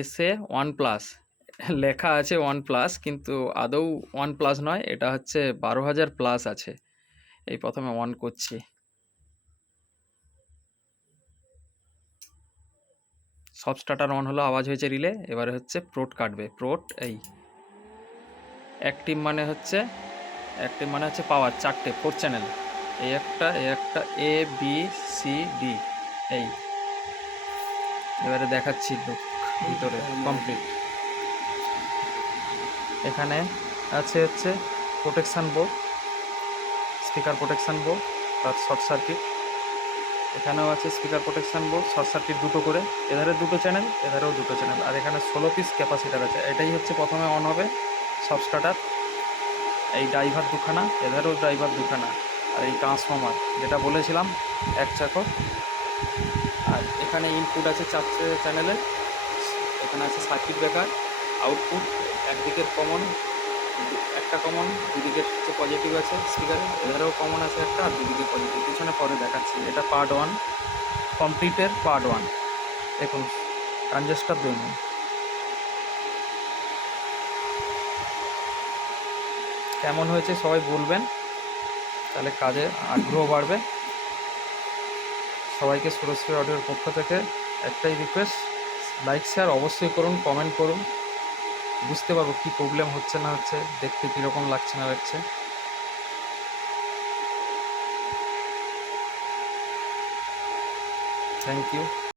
এসে OnePlus লেখা আছে OnePlus, কিন্তু আদৌ OnePlus নয়, এটা হচ্ছে 12,000 প্লাস আছে। এই প্রথমে অন করছি। সব স্টার্টার অন হলো, আওয়াজ হয়েছে রিলে। এবারে হচ্ছে প্রোট কাটবে। প্রোট এই অ্যাক্টিভ মানে হচ্ছে পাওয়ার, 4টে 4 চ্যানেল। এই একটা ABCD এই। এবারে দেখাচ্ছি ভিতরে কমপ্লিট। এখানে আছে হচ্ছে protection board, speaker protection board, তার শর্ট সার্কিট। এখানেও আছে speaker protection board, short circuit দুটো করে, এধারে 2টো চ্যানেল, এধারেও 2টো চ্যানেল। আর এখানে 16 পিস ক্যাপাসিটার আছে। এটাই হচ্ছে প্রথমে অন হবে সব স্টার্টার। এই ড্রাইভার দুখানা, এধারেও ড্রাইভার দুখানা, আর এই ট্রান্সফর্মার যেটা বলেছিলাম 1 চাকর। আর এখানে ইনপুট আছে 4টে চ্যানেলে। এখানে আছে সার্কিট ব্রেকার, আউটপুট একদিকের কমন, একটা কমন, দুদিকে হচ্ছে পজিটিভ আছে স্পিকারে, এধারেও কমন আছে একটা, আর দুদিকে পজিটিভ। পিছনে পরে দেখাচ্ছি। এটা পার্ট 1 কমপ্লিটের পার্ট 1। দেখুন ট্রানজিস্টার দেখুন। কেমন হয়েছে সবাই বলবেন, তাহলে কাজে আগ্রহ বাড়বে। সবাইকে সুরশ্রী অডিওর পক্ষ থেকে একটাই রিকোয়েস্ট, লাইক শেয়ার অবশ্যই করুন, কমেন্ট করুন, বুঝতে পারবো কী প্রবলেম হচ্ছে না হচ্ছে, দেখতে কীরকম লাগছে না লাগছে। Thank you.